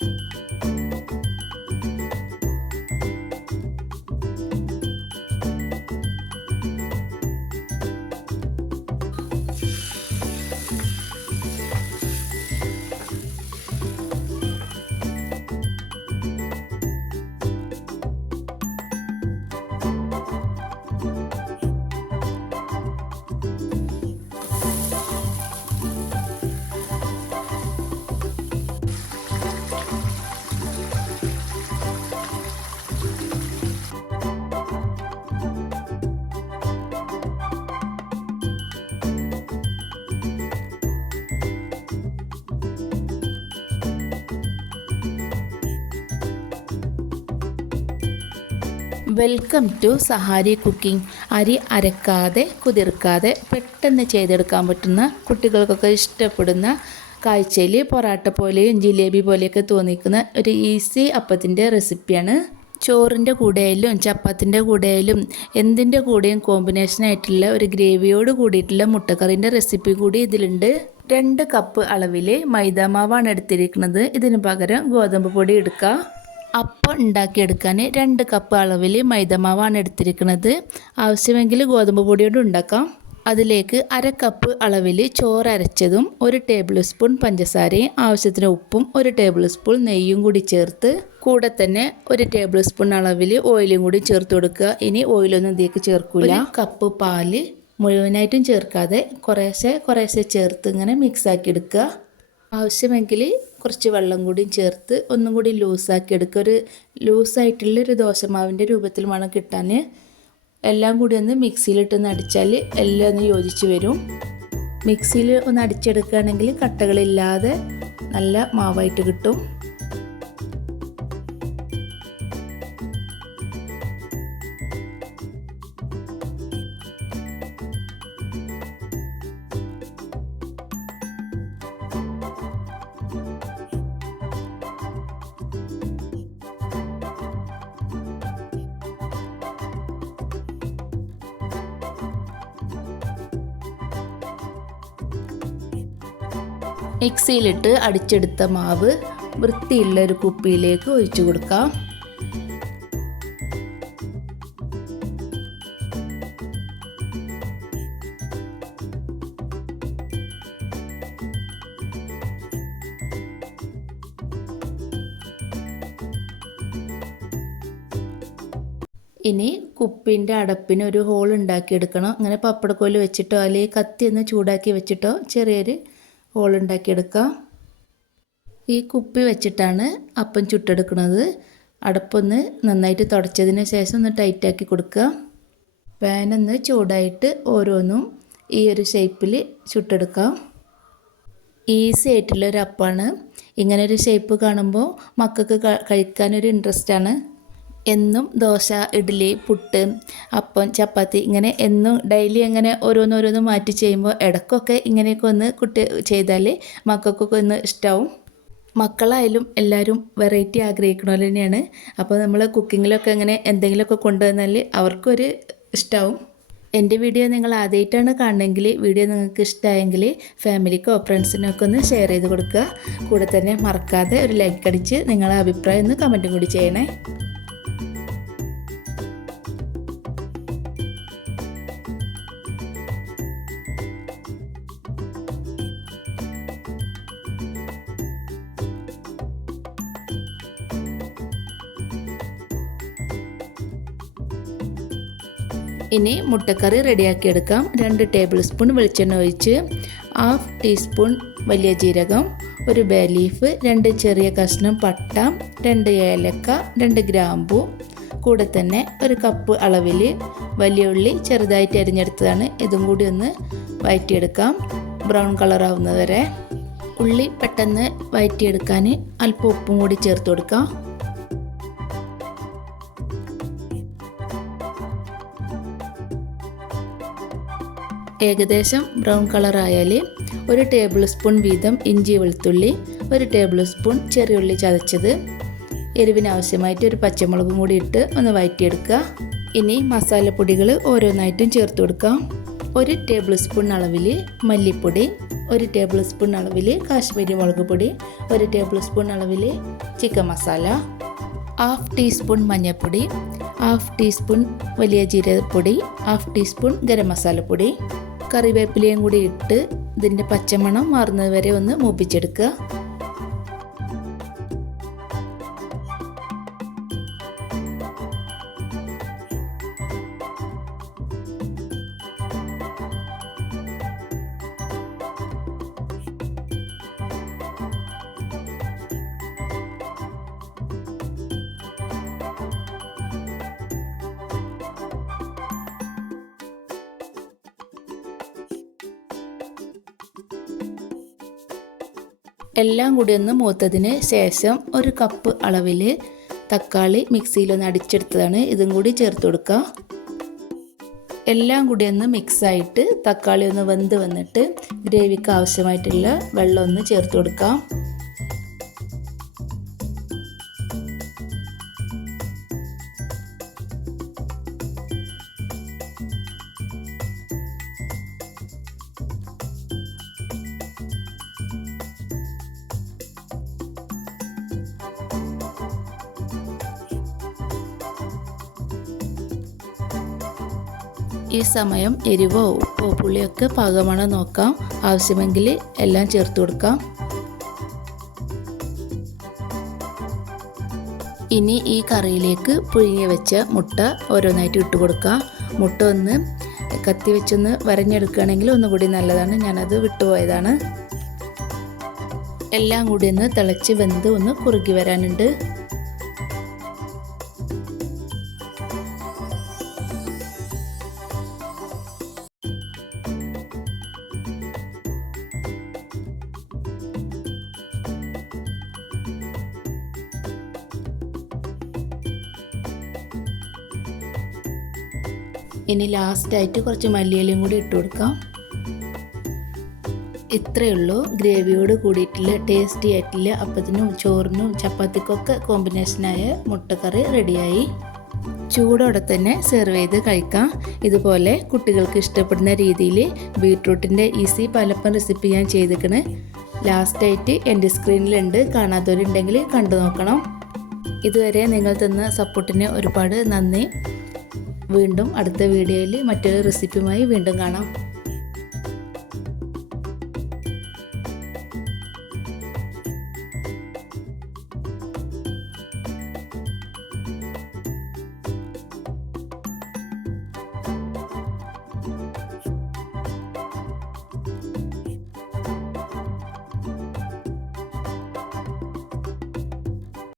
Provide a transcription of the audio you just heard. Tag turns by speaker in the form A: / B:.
A: you welcome to Sahari cooking അരി അരക്കാതെ കുതിർക്കാതെ പെട്ടെന്ന് ചെയ്തെടുക്കാൻ പറ്റുന്ന കുട്ടികൾക്കൊക്കെ ഇഷ്ടപ്പെടുന്ന കാഴ്ചയിൽ പൊറാട്ട പോലെയും ജിലേബി പോലെയൊക്കെ തോന്നിക്കുന്ന ഒരു ഈസി അപ്പത്തിൻ്റെ റെസിപ്പിയാണ് ചോറിൻ്റെ കൂടെയായാലും ചപ്പാത്തിൻ്റെ കൂടെയായാലും എന്തിൻ്റെ കൂടെയും കോമ്പിനേഷനായിട്ടുള്ള ഒരു ഗ്രേവിയോട് കൂടിയിട്ടുള്ള മുട്ടക്കറിൻ്റെ റെസിപ്പി കൂടി ഇതിലുണ്ട് രണ്ട് കപ്പ് അളവിൽ മാവാണ് എടുത്തിരിക്കുന്നത് ഇതിന് പകരം ഗോതമ്പ് പൊടി എടുക്കുക അപ്പം ഉണ്ടാക്കിയെടുക്കാൻ രണ്ട് കപ്പ് അളവിൽ മൈദമാവാണ് എടുത്തിരിക്കുന്നത് ആവശ്യമെങ്കിൽ ഗോതമ്പ് കൊണ്ട് ഉണ്ടാക്കാം അതിലേക്ക് അരക്കപ്പ് കപ്പ് അളവിൽ ചോറ് അരച്ചതും ഒരു ടേബിൾ സ്പൂൺ പഞ്ചസാരയും ആവശ്യത്തിന് ഉപ്പും ഒരു ടേബിൾ സ്പൂൺ നെയ്യും കൂടി ചേർത്ത് കൂടെ തന്നെ ഒരു ടേബിൾ സ്പൂൺ അളവിൽ ഓയിലും കൂടി ചേർത്ത് കൊടുക്കുക ഇനി ഓയിലൊന്നും ഇതിലേക്ക് ചേർക്കില്ല കപ്പ് പാല് മുഴുവനായിട്ടും ചേർക്കാതെ കുറേശ്ശെ കുറേശ്ശെ ചേർത്ത് ഇങ്ങനെ ആക്കി എടുക്കുക ആവശ്യമെങ്കിൽ കുറച്ച് വെള്ളം കൂടി ചേർത്ത് ഒന്നും കൂടി ലൂസാക്കി എടുക്കുക ഒരു ലൂസായിട്ടുള്ള ഒരു ദോശമാവിൻ്റെ രൂപത്തിൽ വേണം കിട്ടാൻ എല്ലാം കൂടി ഒന്ന് മിക്സിയിലിട്ടൊന്ന് അടിച്ചാൽ എല്ലാം ഒന്ന് യോജിച്ച് വരും മിക്സിയിൽ ഒന്ന് അടിച്ചെടുക്കുകയാണെങ്കിൽ കട്ടകളില്ലാതെ നല്ല മാവായിട്ട് കിട്ടും മിക്സിയിലിട്ട് അടിച്ചെടുത്ത മാവ് വൃത്തിയുള്ള ഒരു കുപ്പിയിലേക്ക് ഒഴിച്ചു കൊടുക്കാം ഇനി കുപ്പിൻ്റെ അടപ്പിന് ഒരു ഹോൾ ഉണ്ടാക്കിയെടുക്കണം അങ്ങനെ പപ്പടക്കോല് വെച്ചിട്ടോ അല്ലെങ്കിൽ കത്തി ഒന്ന് ചൂടാക്കി വെച്ചിട്ടോ ചെറിയൊരു ഹോൾ ഉണ്ടാക്കിയെടുക്കാം ഈ കുപ്പി വെച്ചിട്ടാണ് അപ്പം ചുട്ടെടുക്കുന്നത് അടപ്പൊന്ന് നന്നായിട്ട് തുടച്ചതിന് ശേഷം ഒന്ന് ടൈറ്റാക്കി കൊടുക്കുക പാനൊന്ന് ചൂടായിട്ട് ഓരോന്നും ഈ ഒരു ഷേപ്പിൽ ചുട്ടെടുക്കാം ഈസി ആയിട്ടുള്ളൊരു അപ്പമാണ് ഇങ്ങനെ ഒരു ഷേപ്പ് കാണുമ്പോൾ മക്കൾക്ക് കഴിക്കാനൊരു ഇൻട്രസ്റ്റാണ് എന്നും ദോശ ഇഡ്ഡലി പുട്ട് അപ്പം ചപ്പാത്തി ഇങ്ങനെ എന്നും ഡെയിലി അങ്ങനെ ഓരോന്നോരോന്ന് മാറ്റി ചെയ്യുമ്പോൾ ഇടയ്ക്കൊക്കെ ഇങ്ങനെയൊക്കെ ഒന്ന് കുട്ടി ചെയ്താൽ മക്കൾക്കൊക്കെ ഒന്ന് ഇഷ്ടമാവും മക്കളായാലും എല്ലാവരും വെറൈറ്റി പോലെ തന്നെയാണ് അപ്പോൾ നമ്മൾ കുക്കിങ്ങിലൊക്കെ ഇങ്ങനെ എന്തെങ്കിലുമൊക്കെ കൊണ്ടുവന്നാൽ അവർക്കൊരു ഇഷ്ടമാവും എൻ്റെ വീഡിയോ നിങ്ങൾ ആദ്യമായിട്ടാണ് കാണുന്നതെങ്കിൽ വീഡിയോ നിങ്ങൾക്ക് ഇഷ്ടമായെങ്കിൽ ഫാമിലിക്കോ ഫ്രണ്ട്സിനോ ഒക്കെ ഒന്ന് ഷെയർ ചെയ്ത് കൊടുക്കുക കൂടെ തന്നെ മറക്കാതെ ഒരു ലൈക്ക് അടിച്ച് നിങ്ങളുടെ അഭിപ്രായം ഒന്ന് കമൻറ്റും കൂടി ചെയ്യണേ ഇനി മുട്ടക്കറി റെഡിയാക്കിയെടുക്കാം രണ്ട് ടേബിൾ സ്പൂൺ വെളിച്ചെണ്ണ ഒഴിച്ച് ഹാഫ് ടീസ്പൂൺ വലിയ ജീരകം ഒരു ബേ ലീഫ് രണ്ട് ചെറിയ കഷ്ണം പട്ട രണ്ട് ഏലക്ക രണ്ട് ഗ്രാമ്പൂ കൂടെ തന്നെ ഒരു കപ്പ് അളവിൽ വലിയ ഉള്ളി ചെറുതായിട്ട് അരിഞ്ഞെടുത്തതാണ് ഇതും കൂടി ഒന്ന് വയറ്റിയെടുക്കാം ബ്രൗൺ കളറാവുന്നത് വരെ ഉള്ളി പെട്ടെന്ന് വയറ്റിയെടുക്കാൻ അല്പം ഉപ്പും കൂടി ചേർത്ത് കൊടുക്കാം ഏകദേശം ബ്രൗൺ കളറായാൽ ഒരു ടേബിൾ സ്പൂൺ വീതം ഇഞ്ചി വെളുത്തുള്ളി ഒരു ടേബിൾ സ്പൂൺ ചെറിയുള്ളി ചതച്ചത് എരിവിനാവശ്യമായിട്ട് ഒരു പച്ചമുളകും കൂടി ഇട്ട് ഒന്ന് വയറ്റിയെടുക്കുക ഇനി മസാലപ്പൊടികൾ ഓരോന്നായിട്ടും ചേർത്ത് കൊടുക്കാം ഒരു ടേബിൾ സ്പൂൺ അളവിൽ മല്ലിപ്പൊടി ഒരു ടേബിൾ സ്പൂൺ അളവിൽ കാശ്മീരി മുളക് പൊടി ഒരു ടേബിൾ സ്പൂൺ അളവിൽ ചിക്കൻ മസാല ഹാഫ് ടീസ്പൂൺ മഞ്ഞൾപ്പൊടി ഹാഫ് ടീസ്പൂൺ വലിയ ജീരകപ്പൊടി ഹാഫ് ടീസ്പൂൺ ഗരം മസാലപ്പൊടി കറിവേപ്പിലയും കൂടി ഇട്ട് ഇതിൻ്റെ പച്ചമണം മാറുന്നത് വരെ ഒന്ന് മൂപ്പിച്ചെടുക്കുക എല്ലാം കൂടി ഒന്ന് മൂത്തതിന് ശേഷം ഒരു കപ്പ് അളവിൽ തക്കാളി മിക്സിയിലൊന്ന് അടിച്ചെടുത്തതാണ് ഇതും കൂടി ചേർത്ത് കൊടുക്കുക എല്ലാം കൂടി ഒന്ന് മിക്സായിട്ട് തക്കാളി ഒന്ന് വെന്ത് വന്നിട്ട് ഗ്രേവിക്ക് ആവശ്യമായിട്ടുള്ള വെള്ളം ഒന്ന് ചേർത്ത് കൊടുക്കാം ഈ സമയം എരിവോ ഉപ്പോ പുളിയൊക്കെ പാകമാണ് നോക്കാം ആവശ്യമെങ്കിൽ എല്ലാം ചേർത്ത് കൊടുക്കാം ഇനി ഈ കറിയിലേക്ക് പുഴുങ്ങി വെച്ച മുട്ട ഓരോന്നായിട്ട് ഇട്ട് കൊടുക്കാം മുട്ട ഒന്ന് കത്തി വെച്ചൊന്ന് വരഞ്ഞെടുക്കുകയാണെങ്കിൽ ഒന്നുകൂടി നല്ലതാണ് ഞാനത് വിട്ടുപോയതാണ് എല്ലാം കൂടി ഒന്ന് തിളച്ച് വെന്ത് ഒന്ന് കുറുകി വരാനുണ്ട് ഇനി ലാസ്റ്റായിട്ട് കുറച്ച് മല്ലിയിലയും കൂടി ഇട്ട് കൊടുക്കാം ഇത്രയേ ഉള്ളൂ ഗ്രേവിയോട് കൂടിയിട്ടുള്ള ടേസ്റ്റി ആയിട്ടുള്ള അപ്പത്തിനും ചോറിനും ചപ്പാത്തിക്കൊക്കെ കോമ്പിനേഷനായ മുട്ടക്കറി റെഡിയായി ചൂടോടെ തന്നെ സെർവ് ചെയ്ത് കഴിക്കാം ഇതുപോലെ കുട്ടികൾക്ക് ഇഷ്ടപ്പെടുന്ന രീതിയിൽ ബീട്രൂട്ടിൻ്റെ ഈസി പലപ്പം റെസിപ്പി ഞാൻ ചെയ്തിക്കണ് ലാസ്റ്റായിട്ട് എൻ്റെ സ്ക്രീനിലുണ്ട് കാണാത്തവരുണ്ടെങ്കിൽ കണ്ടു നോക്കണം ഇതുവരെ നിങ്ങൾ തന്ന സപ്പോർട്ടിന് ഒരുപാട് നന്ദി വീണ്ടും അടുത്ത വീഡിയോയിൽ മറ്റൊരു റെസിപ്പിയുമായി വീണ്ടും കാണാം